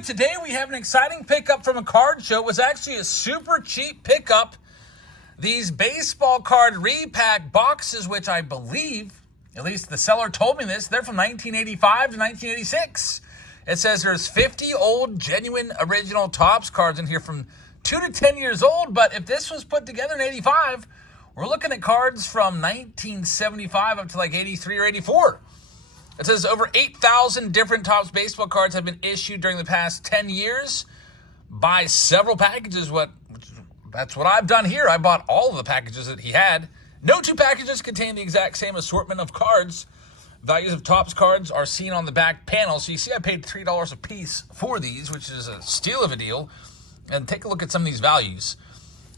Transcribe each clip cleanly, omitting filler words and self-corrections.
you. Today we have an exciting pickup from a card show. It was actually a super cheap pickup. These baseball card repack boxes, which I believe, at least the seller told me this, they're from 1985 to 1986. It says there's 50 old, genuine, original Topps cards in here from 2 to 10 years old. But if this was put together in 85, we're looking at cards from 1975 up to like 83 or 84. It says over 8,000 different Topps baseball cards have been issued during the past 10 years. Buy several packages. That's what I've done here. I bought all of the packages that he had. No two packages contain the exact same assortment of cards. Values of Topps cards are seen on the back panel. So you see I paid $3 a piece for these, which is a steal of a deal. And take a look at some of these values.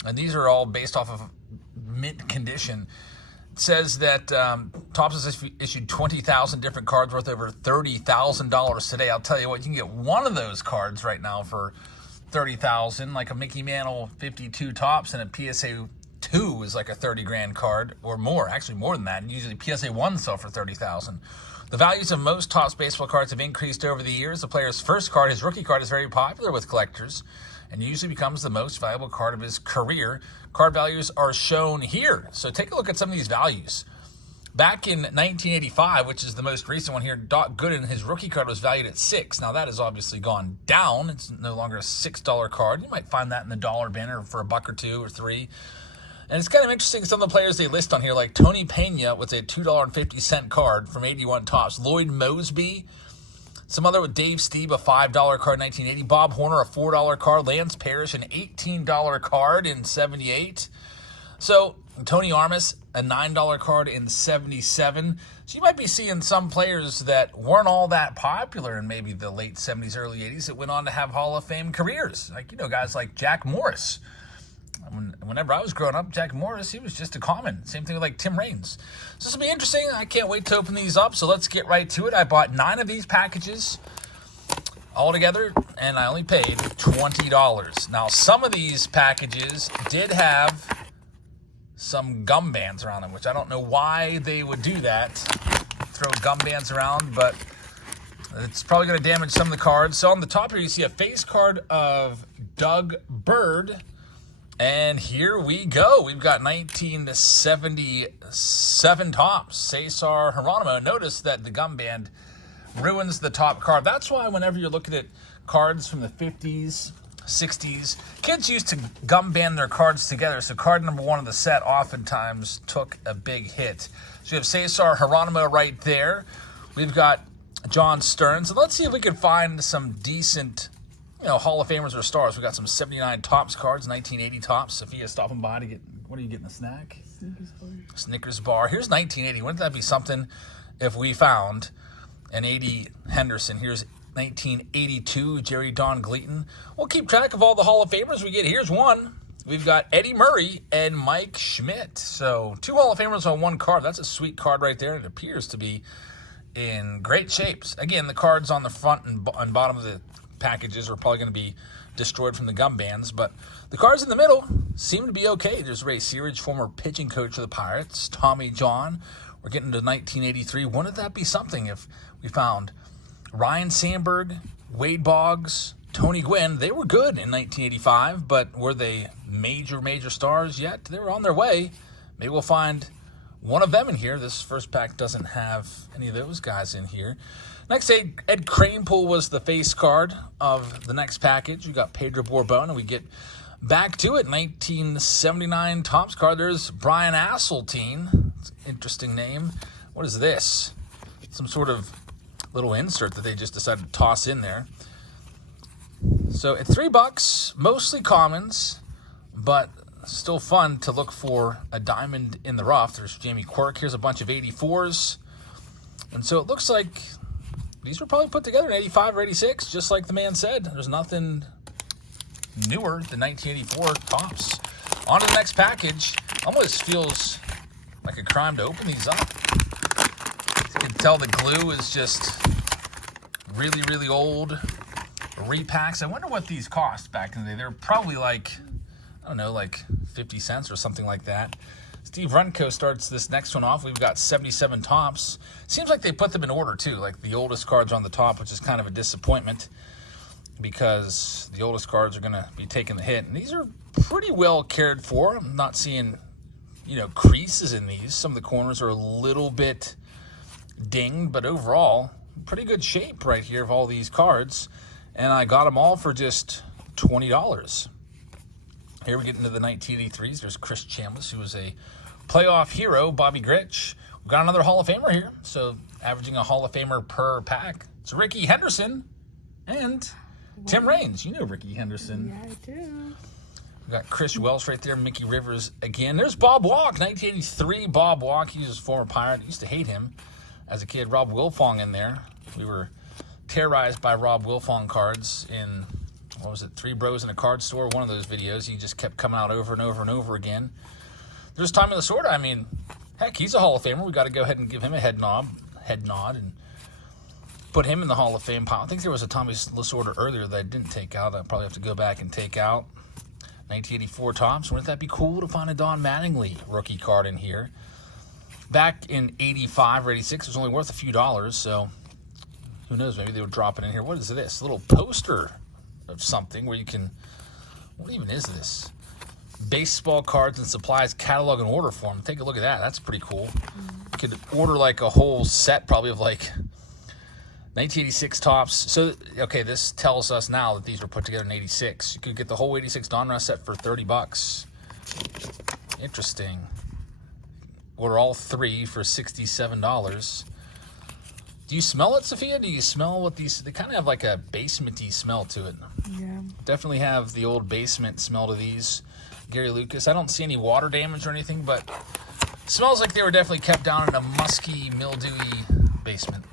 And these are all based off of mint condition. It says that Topps has issued 20,000 different cards worth over $30,000 today. I'll tell you what, you can get one of those cards right now for $30,000, like a Mickey Mantle 52 Topps, and a PSA 2 is like a 30 grand card or more, actually more than that. And usually PSA 1 sell for $30,000. The values of most Topps baseball cards have increased over the years. The player's first card, his rookie card, is very popular with collectors and usually becomes the most valuable card of his career. Card values are shown here. So take a look at some of these values. Back in 1985, which is the most recent one here, Doc Gooden, his rookie card was valued at $6. Now that has obviously gone down. It's no longer a $6 card. You might find that in the dollar bin or for $1 or $2 or $3. And it's kind of interesting, some of the players they list on here, like Tony Pena with a $2.50 card from 81 Topps. Lloyd Mosby, some other with Dave Stieb, a $5 card in 1980. Bob Horner, a $4 card. Lance Parrish, an $18 card in 78. So Tony Armas, a $9 card in 77. So you might be seeing some players that weren't all that popular in maybe the late 70s, early 80s that went on to have Hall of Fame careers. Like, guys like Jack Morris. Whenever I was growing up, Jack Morris, he was just a common. Same thing with like Tim Raines. So this will be interesting. I can't wait to open these up. So let's get right to it. I bought 9 of these packages all together, and I only paid $20. Now, some of these packages did have some gum bands around them, which I don't know why they would do that, throw gum bands around, but it's probably going to damage some of the cards. So on the top here, you see a face card of Doug Bird. And here we go. We've got 1977 Topps, Cesar Geronimo. Notice that the gum band ruins the top card. That's why whenever you're looking at cards from the 50s, 60s, kids used to gum band their cards together. So card number 1 of the set oftentimes took a big hit. So you have Cesar Geronimo right there. We've got John Stearns. And let's see if we can find some decent Hall of Famers or stars. We got some 79 Topps cards, 1980 Topps. Sophia's stopping by to get, what are you getting, a snack? Snickers bar. Here's 1980. Wouldn't that be something if we found an 80 Henderson? Here's 1982 Jerry Don Gleaton. We'll keep track of all the Hall of Famers we get. Here's one. We've got Eddie Murray and Mike Schmidt. So 2 Hall of Famers on 1 card. That's a sweet card right there. It appears to be in great shapes. Again, the cards on the front and bottom of the packages are probably going to be destroyed from the gum bands, but the cards in the middle seem to be okay. There's Ray Searage, former pitching coach of the Pirates. Tommy John. We're getting to 1983. Wouldn't that be something if we found Ryan Sandberg, Wade Boggs, Tony Gwynn? They were good in 1985, but were they major stars yet? They were on their way. Maybe we'll find one of them in here. This first pack doesn't have any of those guys in here. Next, Ed Kranepool was the face card of the next package. We got Pedro Borbon, and we get back to it. 1979 Topps card. There's Brian Asseltine. It's an interesting name. What is this? Some sort of little insert that they just decided to toss in there. So at $3, mostly commons, but still fun to look for a diamond in the rough. There's Jamie Quirk. Here's a bunch of 84s. And so it looks like these were probably put together in 85 or 86, just like the man said. There's nothing newer than 1984 Topps. On to the next package. Almost feels like a crime to open these up. You can tell the glue is just really old. Repacks. I wonder what these cost back in the day. They were probably like, I don't know, like 50 cents or something like that. Steve Runco starts this next one off. We've got 77 Topps. Seems like they put them in order, too, like the oldest cards on the top, which is kind of a disappointment. because the oldest cards are going to be taking the hit. And these are pretty well cared for. I'm not seeing, creases in these. Some of the corners are a little bit dinged, but overall, pretty good shape right here of all these cards. And I got them all for just $20. Here we get into the 1983s. There's Chris Chambliss, who was a playoff hero. Bobby Grich. We've got another Hall of Famer here. So averaging a Hall of Famer per pack. It's Ricky Henderson and Tim Raines. You know Ricky Henderson. Yeah, I do. We've got Chris Welsh right there. Mickey Rivers again. There's Bob Walk. 1983 Bob Walk. He was a former Pirate. I used to hate him as a kid. Rob Wilfong in there. We were terrorized by Rob Wilfong cards in, Three Bros in a Card Store, one of those videos. He just kept coming out over and over and over again. There's Tommy Lasorda. I mean, heck, he's a Hall of Famer. We got to go ahead and give him a head nod and put him in the Hall of Fame pile. I think there was a Tommy Lasorda earlier that I didn't take out. I'll probably have to go back and take out. 1984 Topps. Wouldn't that be cool to find a Don Mattingly rookie card in here? Back in 85 or 86, it was only worth a few dollars, so who knows? Maybe they would drop it in here. What is this? A little poster of something where you can... What even is this? Baseball cards and supplies catalog and order form. Take a look at that. That's pretty cool. You could order like a whole set probably of like 1986 Topps. So, okay, this tells us now that these were put together in 86. You could get the whole 86 Donruss set for $30. Interesting. Order all three for $67. Do you smell it, Sophia? Do you smell what these... They kind of have like a basement-y smell to it. Yeah. Definitely have the old basement smell to these. Gary Lucas. I don't see any water damage or anything, but smells like they were definitely kept down in a musky, mildewy basement.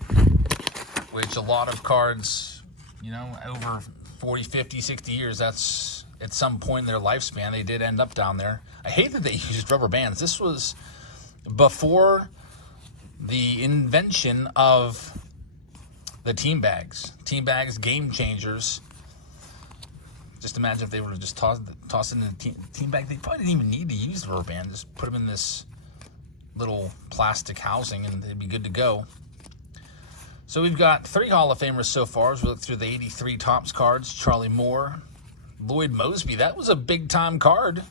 Which a lot of cards, over 40, 50, 60 years, that's at some point in their lifespan, they did end up down there. I hate that they used rubber bands. This was before the invention of the team bags. Team bags, game changers. Just imagine if they would have just tossed in the team bag. They probably didn't even need to use the rubber band. Just put them in this little plastic housing and they'd be good to go. So we've got 3 Hall of Famers so far as we look through the 83 Topps cards. Charlie Moore, Lloyd Mosby. That was a big-time card,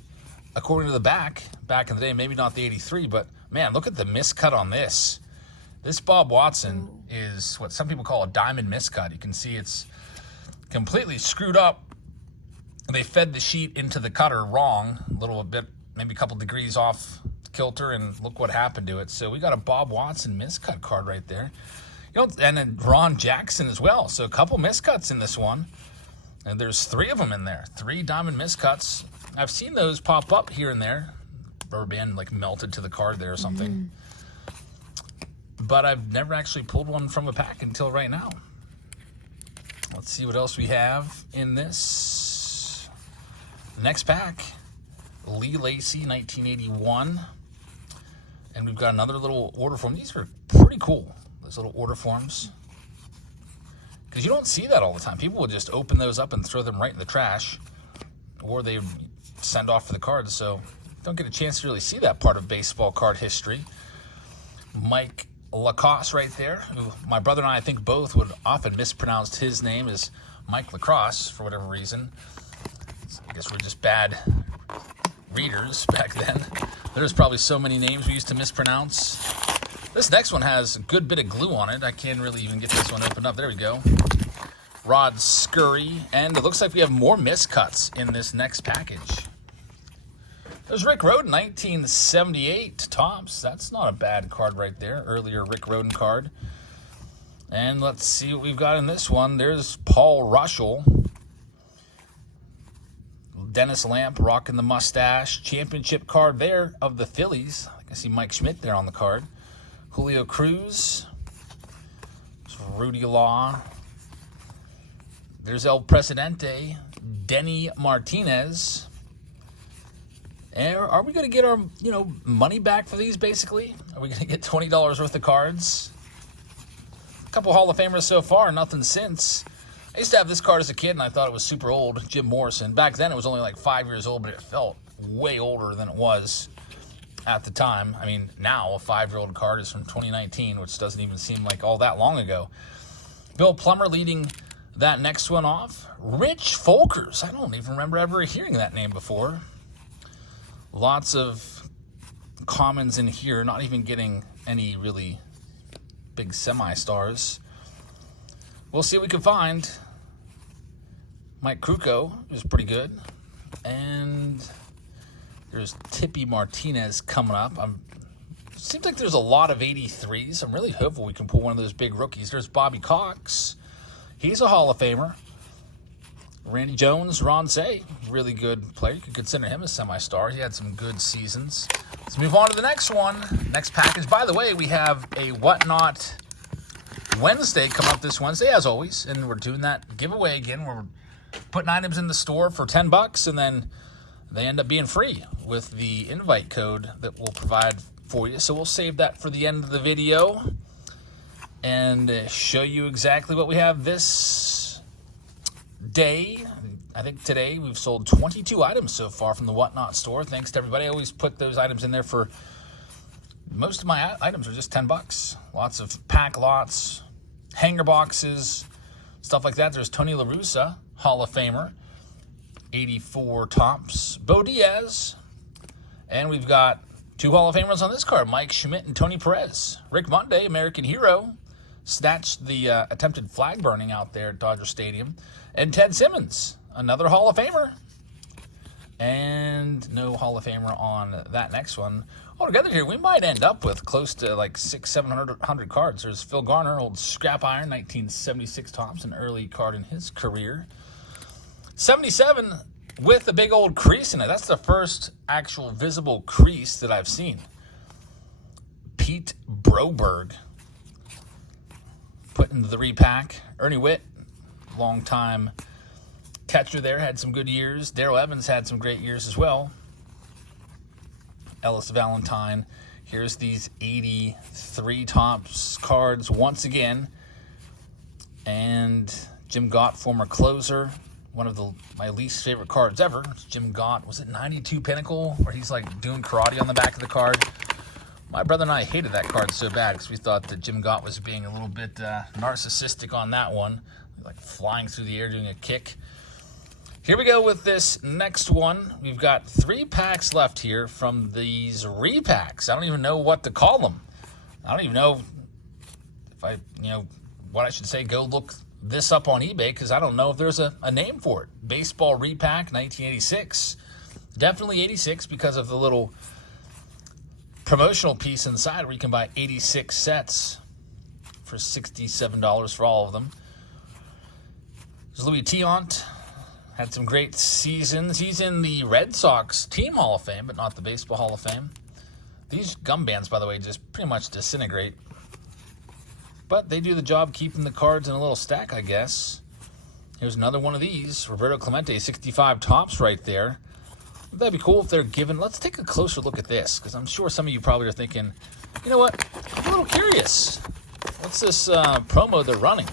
according to the back in the day. Maybe not the 83, but, man, look at the miscut on this. This Bob Watson is what some people call a diamond miscut. You can see it's completely screwed up. They fed the sheet into the cutter wrong, a little bit, maybe a couple degrees off kilter, and look what happened to it. So we got a Bob Watson miscut card right there. And then Ron Jackson as well. So a couple miscuts in this one. And there's 3 of them in there. 3 diamond miscuts. I've seen those pop up here and there. Rubber band like melted to the card there or something. But I've never actually pulled one from a pack until right now. Let's see what else we have in this. Next pack. Lee Lacy, 1981. And we've got another little order form. These are pretty cool. Those little order forms. Because you don't see that all the time. People will just open those up and throw them right in the trash. Or they send off for the cards. So don't get a chance to really see that part of baseball card history. Mike Lacoste right there. Who my brother and I think both would often mispronounce his name as Mike Lacrosse for whatever reason. I guess we're just bad readers back then. There's probably so many names we used to mispronounce. This next one has a good bit of glue on it. I can't really even get this one opened up. There we go. Rod Scurry. And it looks like we have more miscuts in this next package. There's Rick Rhoden, 1978 Topps. That's not a bad card right there. Earlier Rick Rhoden card. And let's see what we've got in this one. There's Paul Russell. Dennis Lamp rocking the mustache. Championship card there of the Phillies. I can see Mike Schmidt there on the card. Julio Cruz. There's Rudy Law. There's El Presidente. Denny Martinez. And are we going to get our, money back for these, basically? Are we going to get $20 worth of cards? A couple Hall of Famers so far, nothing since. I used to have this card as a kid, and I thought it was super old. Jim Morrison. Back then, it was only like 5 years old, but it felt way older than it was at the time. I mean, now a 5-year-old card is from 2019, which doesn't even seem like all that long ago. Bill Plummer leading that next one off. Rich Folkers. I don't even remember ever hearing that name before. Lots of commons in here, not even getting any really big semi-stars. We'll see what we can find. Mike Krukow is pretty good. And there's Tippy Martinez coming up. Seems like there's a lot of 83s. I'm really hopeful we can pull one of those big rookies. There's Bobby Cox. He's a Hall of Famer. Randy Jones, Ron Say, really good player. You could consider him a semi-star. He had some good seasons. Let's move on to the next one. Next package. By the way, we have a Whatnot Wednesday coming up this Wednesday, as always. And we're doing that giveaway again. We're putting items in the store for $10, and then they end up being free with the invite code that we'll provide for you. So we'll save that for the end of the video and show you exactly what we have this day. I think today we've sold 22 items so far from the Whatnot store. Thanks to everybody. I always put those items in there for, most of my items are just $10. Lots of pack lots, hanger boxes, stuff like that. There's Tony La Russa, Hall of Famer, 84 tops. Bo Diaz, and we've got two Hall of Famers on this card, Mike Schmidt and Tony Perez. Rick Monday, American hero, snatched the attempted flag burning out there at Dodger Stadium. And Ted Simmons, another Hall of Famer. And no Hall of Famer on that next one. Altogether here, we might end up with close to like 600-700 cards. There's Phil Garner, old scrap iron, 1976 tops, an early card in his career. 77 with a big old crease in it. That's the first actual visible crease that I've seen. Pete Broberg put into the repack. Ernie Witt, long-time catcher there, had some good years. Darrell Evans had some great years as well. Ellis Valentine. Here's these 83 tops cards once again. And Jim Gott, former closer. One of my least favorite cards ever. It's Jim Gott. Was it 92 Pinnacle, where he's like doing karate on the back of the card? My brother and I hated that card so bad because we thought that Jim Gott was being a little bit narcissistic on that one, like flying through the air doing a kick. Here we go with this next one. We've got 3 packs left here from these repacks. I don't even know what to call them. I don't even know if what I should say. Go look this up on eBay because I don't know if there's a name for it. Baseball repack 1986. Definitely 86 because of the little promotional piece inside where you can buy 86 sets for $67 for all of them. There's Louis Tiant. Had some great seasons. He's in the Red Sox Team Hall of Fame, but not the Baseball Hall of Fame. These gum bands, by the way, just pretty much disintegrate. But they do the job keeping the cards in a little stack, I guess. Here's another one of these. Roberto Clemente, 65 tops right there. That'd be cool if they're given. Let's take a closer look at this, because I'm sure some of you probably are thinking, you know what, I'm a little curious. What's this promo they're running?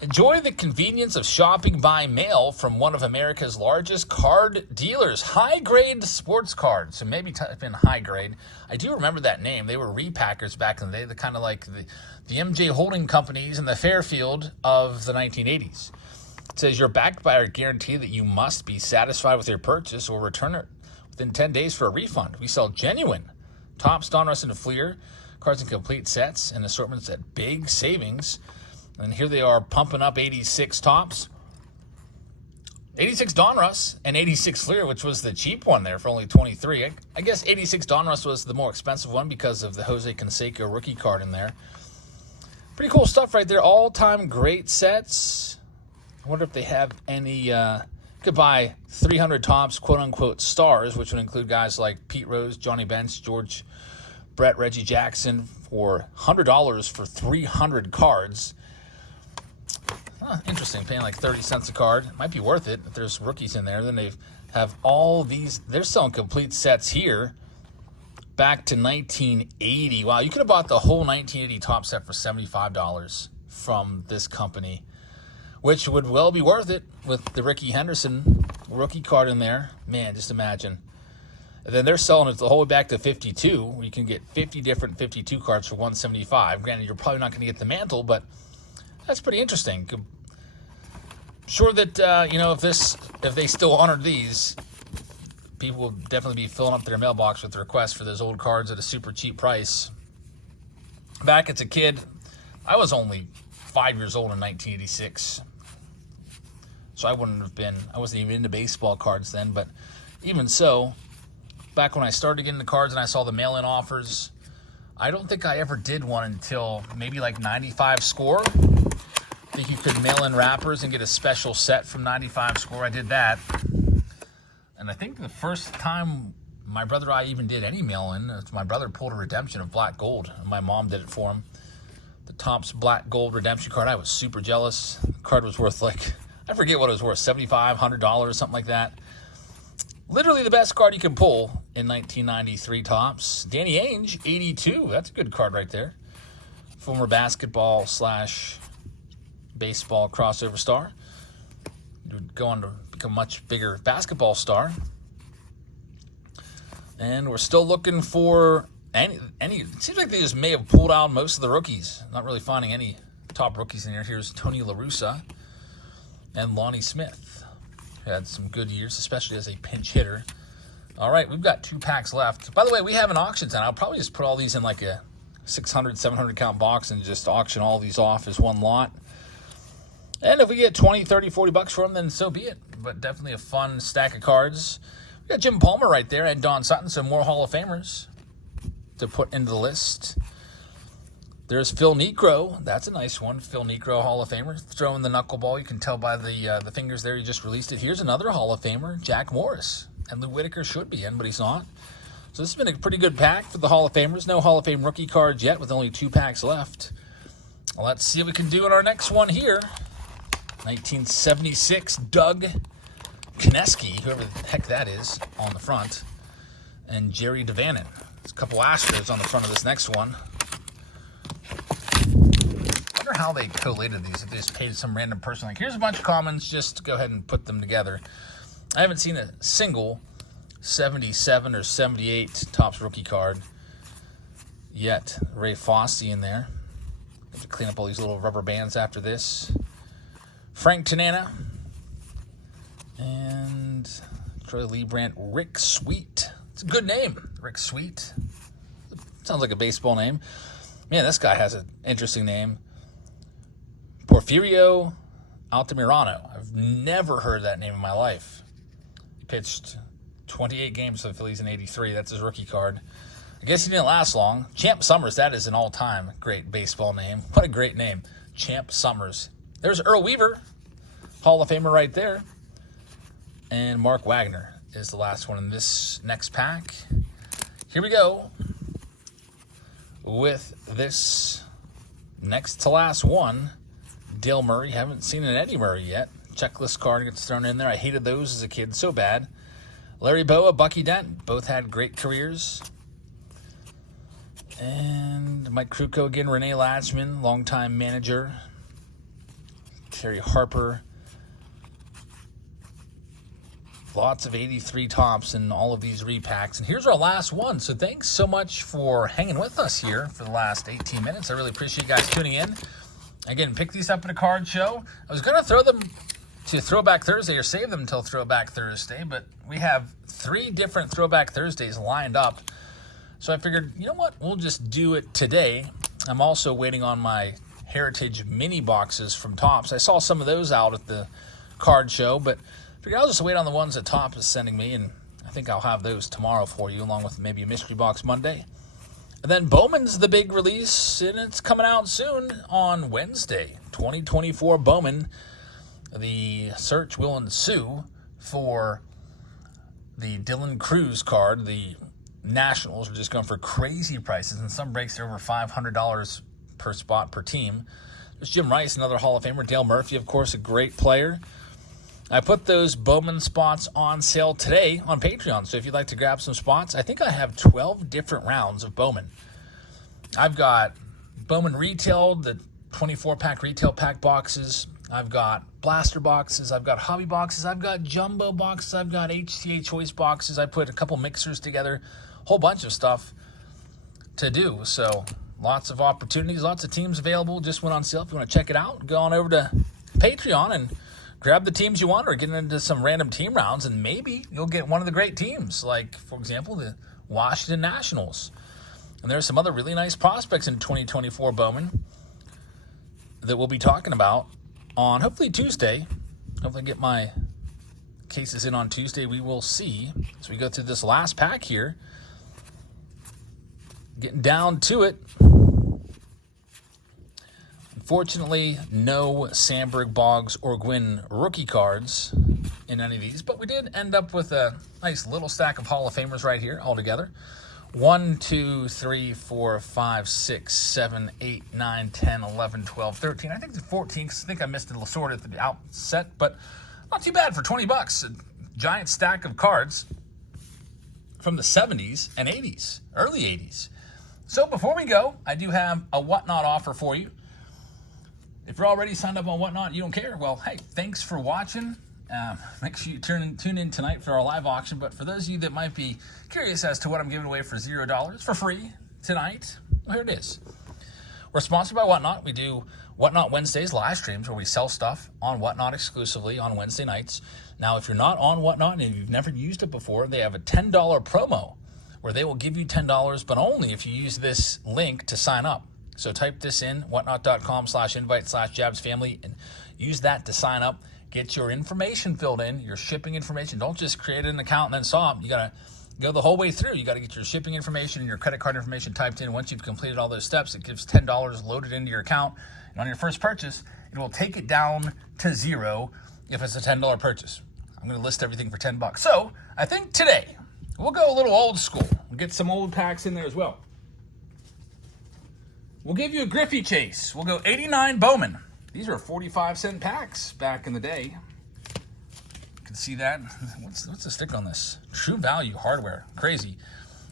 Enjoy the convenience of shopping by mail from one of America's largest card dealers. High-grade sports cards. So maybe type in high-grade. I do remember that name. They were repackers back in the day. They're kind of like the MJ Holding Companies and the Fairfield of the 1980s. It says you're backed by our guarantee that you must be satisfied with your purchase or return it within 10 days for a refund. We sell genuine Topps, Donruss, and Fleer cards in complete sets and assortments at big savings. And here they are pumping up 86 Topps, 86 Donruss, and 86 Fleer, which was the cheap one there for only 23. I guess 86 Donruss was the more expensive one because of the Jose Canseco rookie card in there. Pretty cool stuff right there. All-time great sets. I wonder if they have any, you could buy 300 Topps, quote-unquote, stars, which would include guys like Pete Rose, Johnny Bench, George Brett, Reggie Jackson, for $100 for 300 cards. Interesting, paying like 30 cents a card. Might be worth it if there's rookies in there. Then they have all these. They're selling complete sets here back to 1980. Wow, you could have bought the whole 1980 top set for $75 from this company, which would well be worth it with the Rickey Henderson rookie card in there. Man, just imagine. And then they're selling it the whole way back to 52, where you can get 50 different 52 cards for $175. Granted, you're probably not going to get the mantle, but that's pretty interesting. Sure that, if they still honored these, people will definitely be filling up their mailbox with requests for those old cards at a super cheap price. Back as a kid, I was only 5 years old in 1986. So I wasn't even into baseball cards then, but even so, back when I started getting the cards and I saw the mail-in offers, I don't think I ever did one until maybe like 95 Score. I think you could mail in wrappers and get a special set from 95 Score. I did that. And I think the first time my brother and I even did any mail-in, my brother pulled a redemption of black gold, and my mom did it for him. The Topps black gold redemption card. I was super jealous. The card was worth I forget what it was worth, $75, $100, something like that. Literally the best card you can pull in 1993 Topps. Danny Ainge, 82. That's a good card right there. Former basketball / baseball crossover star. He would go on to become a much bigger basketball star. And we're still looking for any. It seems like they just may have pulled out most of the rookies. Not really finding any top rookies in here. Here's Tony La Russa and Lonnie Smith. Had some good years, especially as a pinch hitter. All right, we've got 2 packs left. By the way, we have an auction tonight. I'll probably just put all these in like a 600, 700 count box and just auction all these off as one lot. And if we get 20, 30, 40 bucks for them, then so be it. But definitely a fun stack of cards. We got Jim Palmer right there and Don Sutton, so more Hall of Famers to put into the list. There's Phil Niekro. That's a nice one. Phil Niekro, Hall of Famer. Throwing the knuckleball. You can tell by the fingers there. He just released it. Here's another Hall of Famer, Jack Morris. And Lou Whitaker should be in, but he's not. So this has been a pretty good pack for the Hall of Famers. No Hall of Fame rookie cards yet with only 2 packs left. Well, let's see what we can do in our next one here. 1976, Doug Kineski, whoever the heck that is, on the front. And Jerry DeVannen. There's a couple Astros on the front of this next one. I wonder how they collated these. If they just paid some random person, like, here's a bunch of commons, just go ahead and put them together. I haven't seen a single 77 or 78 Topps rookie card yet. Ray Fosse in there. Have to clean up all these little rubber bands after this. Frank Tanana. And Troy Lee Brandt. Rick Sweet. It's a good name, Rick Sweet. Sounds like a baseball name. Man, this guy has an interesting name. Porfirio Altamirano. I've never heard that name in my life. He pitched 28 games for the Phillies in 83. That's his rookie card. I guess he didn't last long. Champ Summers, that is an all-time great baseball name. What a great name. Champ Summers. There's Earl Weaver, Hall of Famer right there. And Mark Wagner is the last one in this next pack. Here we go with this next to last one. Dale Murray. Haven't seen an Eddie Murray yet. Checklist card gets thrown in there. I hated those as a kid so bad. Larry Boa, Bucky Dent. Both had great careers. And Mike Krukow again. Renee Latchman, longtime manager. Terry Harper. Lots of 83 Topps in all of these repacks. And here's our last one. So thanks so much for hanging with us here for the last 18 minutes. I really appreciate you guys tuning in. Again, pick these up at a card show. I was going to throw them to Throwback Thursday or save them until Throwback Thursday, but we have 3 different Throwback Thursdays lined up. So I figured, you know what? We'll just do it today. I'm also waiting on my Heritage mini boxes from Topps. I saw some of those out at the card show, but I figured I'll just wait on the ones that Topps is sending me, and I think I'll have those tomorrow for you, along with maybe a mystery box Monday. And then Bowman's the big release, and it's coming out soon on Wednesday. 2024 Bowman. The search will ensue for the Dylan Cruz card. The Nationals are just going for crazy prices, and some breaks are over $500 per spot per team. There's Jim Rice, another Hall of Famer. Dale Murphy, of course, a great player. I put those Bowman spots on sale today on Patreon, so if you'd like to grab some spots, I think I have 12 different rounds of Bowman. I've got Bowman retail, the 24-pack retail pack boxes. I've got blaster boxes. I've got hobby boxes. I've got jumbo boxes. I've got HTA choice boxes. I put a couple mixers together, a whole bunch of stuff to do. So lots of opportunities, lots of teams available. Just went on sale. If you want to check it out, go on over to Patreon and grab the teams you want or get into some random team rounds, and maybe you'll get one of the great teams, like, for example, the Washington Nationals. And there's some other really nice prospects in 2024, Bowman, that we'll be talking about on hopefully Tuesday. Hopefully get my cases in on Tuesday. We will see as we go through this last pack here. Getting down to it. Unfortunately, no Sandberg, Boggs, or Gwynn rookie cards in any of these, but we did end up with a nice little stack of Hall of Famers right here altogether. 1, 2, 3, 4, 5, 6, 7, 8, 9, 10, 11, 12, 13. I think it's 14 because I think I missed a sort at the outset, but not too bad for $20. A giant stack of cards from the 70s and 80s, early 80s. So before we go, I do have a Whatnot offer for you. If you're already signed up on Whatnot, you don't care. Well, hey, thanks for watching. Make sure you tune in tonight for our live auction. But for those of you that might be curious as to what I'm giving away for $0 for free tonight, well, here it is. We're sponsored by Whatnot. We do Whatnot Wednesdays live streams where we sell stuff on Whatnot exclusively on Wednesday nights. Now, if you're not on Whatnot and you've never used it before, they have a $10 promo where they will give you $10, but only if you use this link to sign up. So type this in, whatnot.com/invite/jabsfamily, and use that to sign up. Get your information filled in, your shipping information. Don't just create an account and then stop. You got to go the whole way through. You got to get your shipping information and your credit card information typed in. Once you've completed all those steps, it gives $10 loaded into your account. And on your first purchase, it will take it down to $0 if it's a $10 purchase. I'm going to list everything for $10. So I think today we'll go a little old school. We'll get some old packs in there as well. We'll give you a Griffey chase. We'll go 89 Bowman. These are 45-cent packs back in the day. You can see that. What's the stick on this? True Value Hardware. Crazy.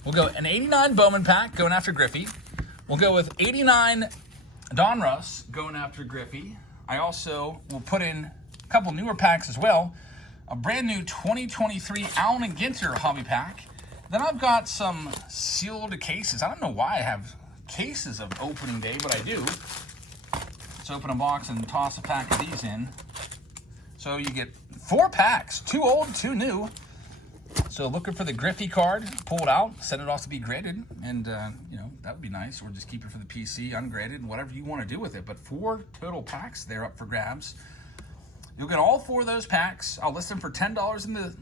We'll go an 89 Bowman pack going after Griffey. We'll go with 89 Donruss going after Griffey. I also will put in a couple newer packs as well. A brand new 2023 Allen and Ginter hobby pack. Then I've got some sealed cases. I don't know why I have cases of opening day, but I do. Let's open a box and toss a pack of these in. So you get 4 packs, 2 old, 2 new. So looking for the Griffey card, pull it out, send it off to be graded, and that would be nice. Or just keep it for the PC, ungraded, whatever you want to do with it. But 4 total packs, they're up for grabs. You'll get all 4 of those packs. I'll list them for $10 in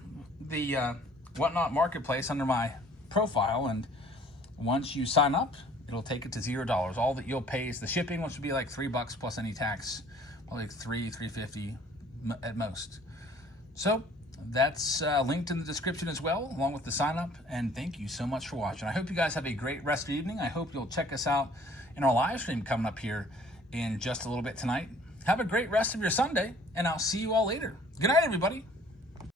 the Whatnot marketplace under my profile, and once you sign up, it'll take it to $0. All that you'll pay is the shipping, which would be like $3 plus any tax, probably like $3.50 at most. So that's linked in the description as well, along with the sign up. And thank you so much for watching. I hope you guys have a great rest of the evening. I hope you'll check us out in our live stream coming up here in just a little bit tonight. Have a great rest of your Sunday, and I'll see you all later. Good night, everybody.